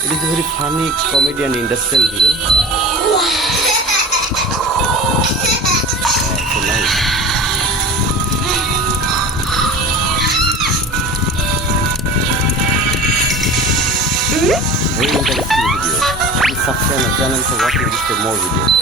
It is a very funny comedy and industrial video. So nice. Very interesting video. Please subscribe my channel for watching this more videos.